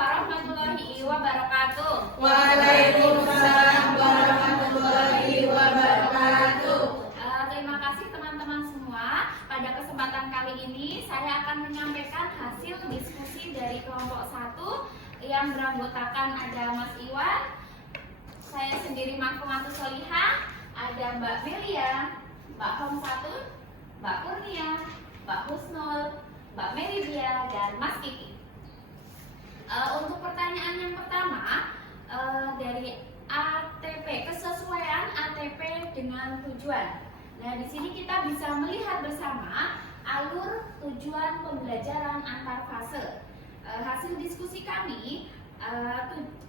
warahmatullahi wabarakatuh. Waalaikumsalam warahmatullahi wabarakatuh. Terima kasih teman-teman semua. Pada kesempatan kali ini saya akan menyampaikan hasil diskusi dari kelompok 1 yang beranggotakan ada Mas Iwan, saya sendiri Mahfumatus Solihah, ada Mbak Melia, Mbak Homsatun, Mbak Kurnia, Mbak Husnul, Mbak Meribia, dan Mas Kiki. Untuk pertanyaan yang pertama dari ATP, kesesuaian ATP dengan tujuan. Nah, di sini kita bisa melihat bersama alur tujuan pembelajaran antar fase. Hasil diskusi kami,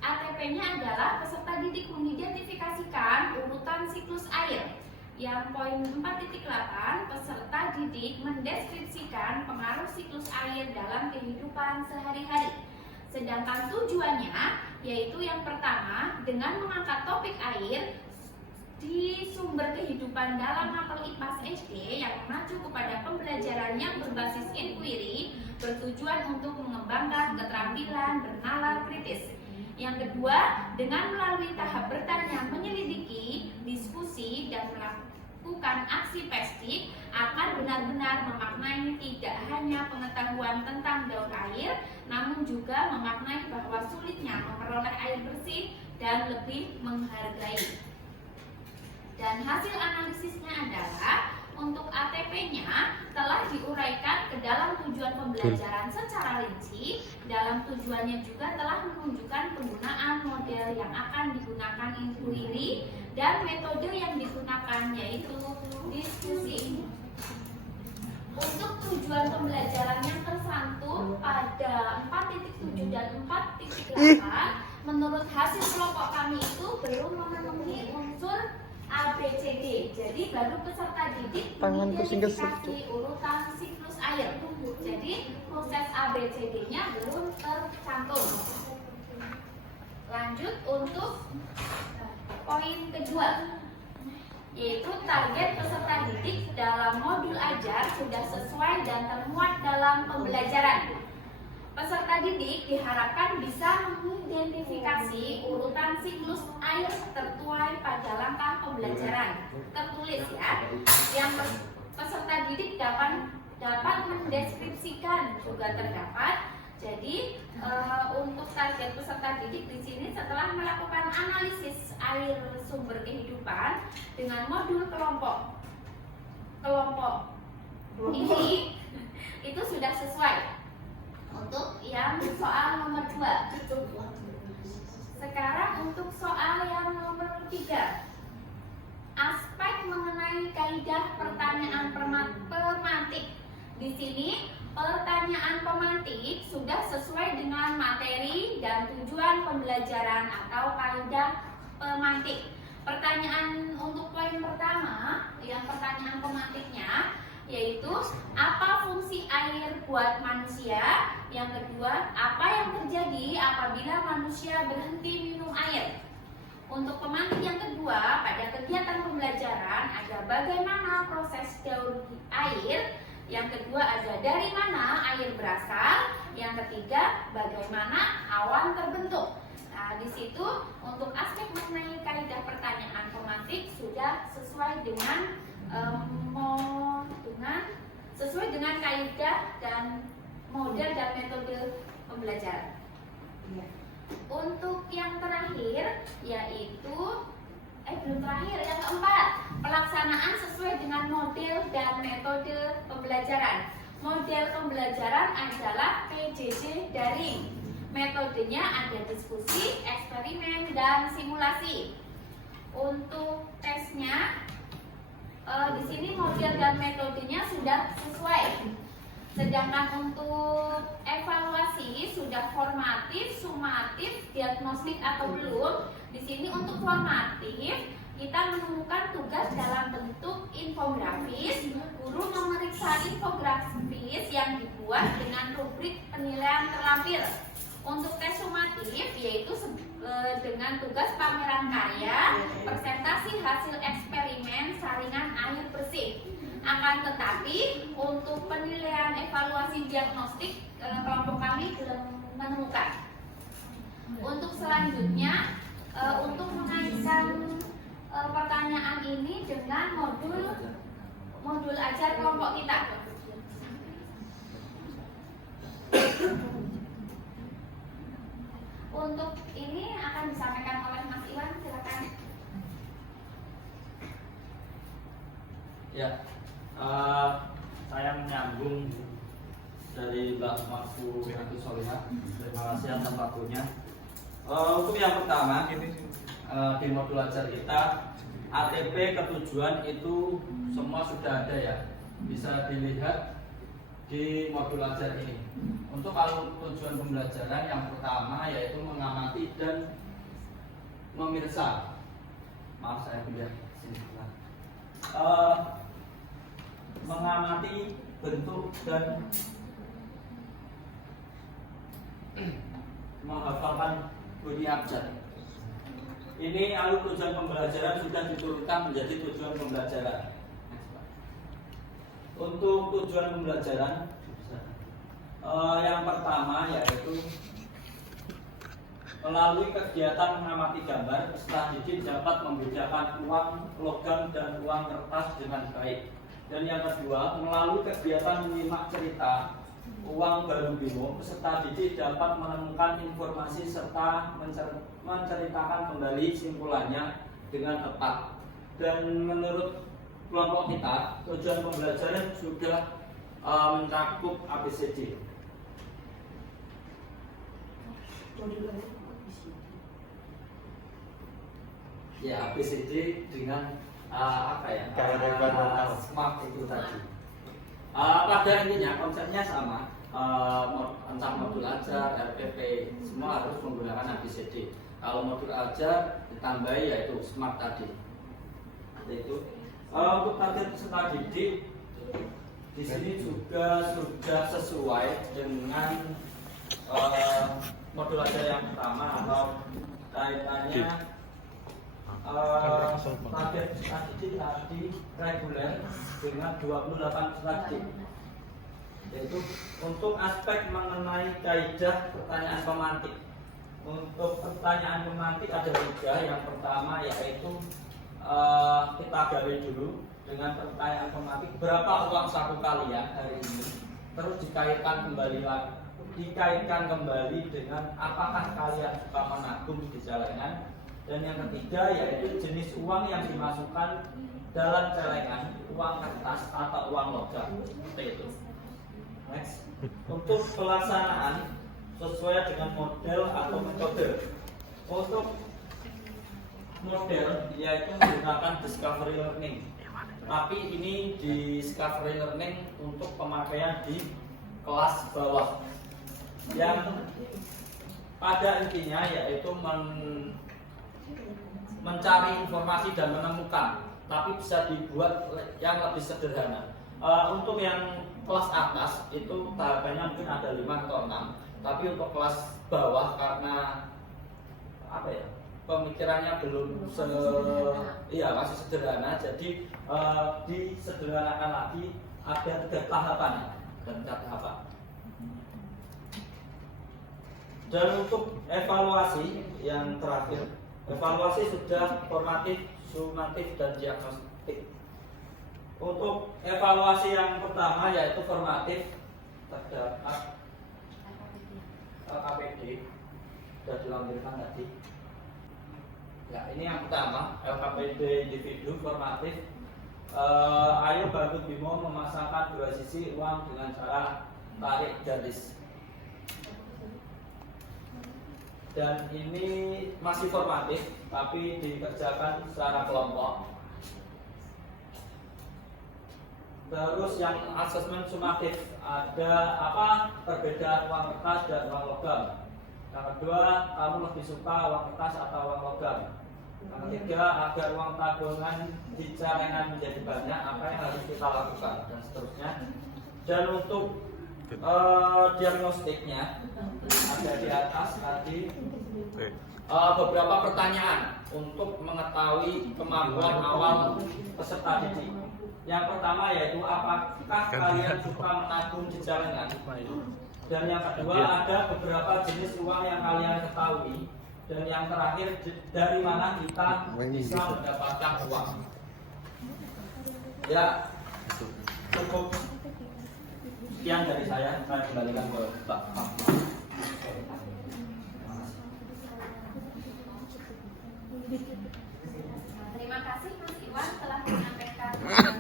ATP-nya adalah peserta didik mengidentifikasikan urutan siklus air. Yang poin 4.8, peserta didik mendeskripsikan pengaruh siklus air dalam kehidupan sehari-hari. Sedangkan tujuannya yaitu yang pertama, dengan mengangkat topik air di sumber kehidupan dalam mapel IPAS SD yang mengacu kepada pembelajaran yang berbasis inquiry, bertujuan untuk mengembangkan keterampilan bernalar kritis. Yang kedua, dengan melalui tahap bertanya, menyelidiki, diskusi, dan melakukan aksi pestik akan benar-benar memaknai tidak hanya pengetahuan tentang daur air, namun juga memaknai bahwa sulitnya memperoleh air bersih dan lebih menghargai. Dan hasil analisisnya adalah untuk ATP-nya telah diuraikan ke dalam tujuan pembelajaran secara rinci. Dalam tujuannya juga telah menunjukkan penggunaan model yang akan digunakan inquiry dan metode yang digunakan yaitu diskusi. Untuk tujuan pembelajaran yang tersantum pada 4.7 dan 4.8, menurut hasil kelompok kami itu belum memenuhi unsur ABCD. Jadi baru peserta didik mengidentifikasi urutan siklus air. Jadi proses ABCD-nya belum tercantum. Lanjut untuk poin kedua, yaitu target peserta didik dalam modul ajar sudah sesuai dan termuat dalam pembelajaran. Peserta didik diharapkan bisa mengidentifikasi urutan siklus air tertuai pada langkah pembelajaran. Tertulis ya. Yang peserta didik dapat mendeskripsikan juga terdapat. Jadi untuk target peserta didik di sini setelah melakukan analisis air sumber kehidupan dengan modul kelompok ini itu sudah sesuai. Untuk yang soal nomor 2. Sekarang untuk soal yang nomor 3. Aspek mengenai kaidah pertanyaan pemantik. Di sini pertanyaan pemantik sudah sesuai dengan materi dan tujuan pembelajaran atau kaidah pemantik. Pertanyaan untuk poin pertama, yang pertanyaan pemantiknya yaitu apa fungsi air buat manusia. Yang kedua, apa yang terjadi apabila manusia berhenti minum air. Untuk pemantik yang kedua, pada kegiatan pembelajaran ada bagaimana proses daur air. Yang kedua ada dari mana air berasal. Yang ketiga, bagaimana awan terbentuk. Nah, di situ untuk aspek mengenai kaidah pertanyaan pemantik sudah sesuai dengan kaidah dan model dan metode pembelajaran. Untuk yang terakhir yaitu belum terakhir, yang keempat, pelaksanaan sesuai dengan model dan metode pembelajaran. Model pembelajaran adalah PJJ daring. Metodenya ada diskusi, eksperimen, dan simulasi. Untuk tesnya di sini model dan metodenya sudah sesuai. Sedangkan untuk evaluasi sudah formatif, sumatif, diagnostik atau belum. Di sini untuk formatif kita menemukan tugas dalam bentuk infografis. Guru memeriksa infografis yang dibuat dengan rubrik penilaian terlampir. Untuk tes sumatif yaitu dengan tugas pameran karya, presentasi hasil eksperimen saringan air bersih. Akan tetapi untuk penilaian evaluasi diagnostik kelompok kami belum menemukan. Untuk selanjutnya, untuk mengaitkan pertanyaan ini dengan modul ajar kelompok kita. Untuk ini akan disampaikan oleh Mas Iwan, silakan. Ya, saya menyambung dari Mbak Marfu Winatu Solihah. Terima kasih atas waktunya. Untuk yang pertama, di modul ajar kita ATP ketujuan itu semua sudah ada ya, bisa dilihat di modul ajar ini. Untuk kalau tujuan pembelajaran yang pertama yaitu mengamati dan memirsa. Maaf saya pindah sini. Mengamati bentuk dan menghafalkan bunyi abjad. Ini alur tujuan pembelajaran sudah diturunkan menjadi tujuan pembelajaran. Untuk tujuan pembelajaran yang pertama yaitu melalui kegiatan mengamati gambar, peserta didik dapat membedakan uang logam dan uang kertas dengan baik. Dan yang kedua, melalui kegiatan menyimak cerita uang baru BIMO, peserta didik dapat menemukan informasi serta menceritakan kembali simpulannya dengan tepat. Dan menurut kelompok kita, tujuan pembelajaran sudah mencakup ABCD. Ya, ABCD dengan smart itu tadi. Pada intinya konsepnya sama, tentang modul ajar, RPP, semua harus menggunakan ABCD. Kalau modul ajar ditambahi yaitu smart tadi. Itu. Untuk target peserta didik di sini juga sudah sesuai dengan modul ajar yang pertama atau kaitannya. Target didik tadi reguler dengan 28 peserta didik, yaitu untuk aspek mengenai kaidah pertanyaan pemantik. Untuk pertanyaan pemantik ada 3. Yang pertama yaitu kita gali dulu dengan pertanyaan pemantik, berapa uang saku kalian hari ini, terus dikaitkan kembali dengan apakah kalian suka menabung di celengan. Dan yang ketiga yaitu jenis uang yang dimasukkan dalam celengan, uang kertas atau uang logam. Seperti itu. Next. Untuk pelaksanaan sesuai dengan model atau metode. Untuk model yaitu menggunakan discovery learning. Tapi ini discovery learning untuk pemakaian di kelas bawah. Yang pada intinya yaitu mencari informasi dan menemukan, tapi bisa dibuat yang lebih sederhana. Untuk yang kelas atas itu tahapannya mungkin ada 5 atau 6, tapi untuk kelas bawah karena pemikirannya belum masih sederhana, jadi disederhanakan lagi, ada 3 tahapan dan 4 tahapan. Dan untuk evaluasi yang terakhir, evaluasi sudah formatif, sumatif, dan diagnostik. Untuk evaluasi yang pertama yaitu formatif, terdapat LKPD sudah dilampirkan tadi. Ya, ini yang pertama, LKPD individu formatif. Ayo bantu BIMO memasangkan 2 sisi uang dengan cara tarik garis. Dan ini masih formatif, tapi dikerjakan secara kelompok. Terus yang asesmen sumatif, ada perbedaan uang kertas dan uang logam. Yang kedua, kamu lebih suka uang kertas atau uang logam. Yang ketiga, agar uang tabungan di celengan menjadi banyak, apa yang harus kita lakukan, dan seterusnya. Dan untuk diagnostiknya ada di atas tadi, beberapa pertanyaan untuk mengetahui kemampuan awal peserta didik. Yang pertama yaitu apakah kalian suka menabung di celengan? Dan yang kedua, ada beberapa jenis uang yang kalian ketahui. Dan yang terakhir, dari mana kita bisa mendapatkan uang. Ya, cukup sekian dari saya kembalikan ke Pak. Terima kasih Mas Iwan telah menyampaikan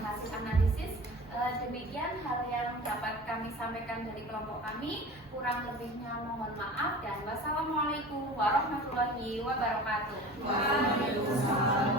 hasil analisis. Demikian hal yang dapat kami sampaikan dari kelompok kami. Kurang lebihnya mohon maaf dan wassalamualaikum warahmatullahi wabarakatuh. Waalaikumsalam.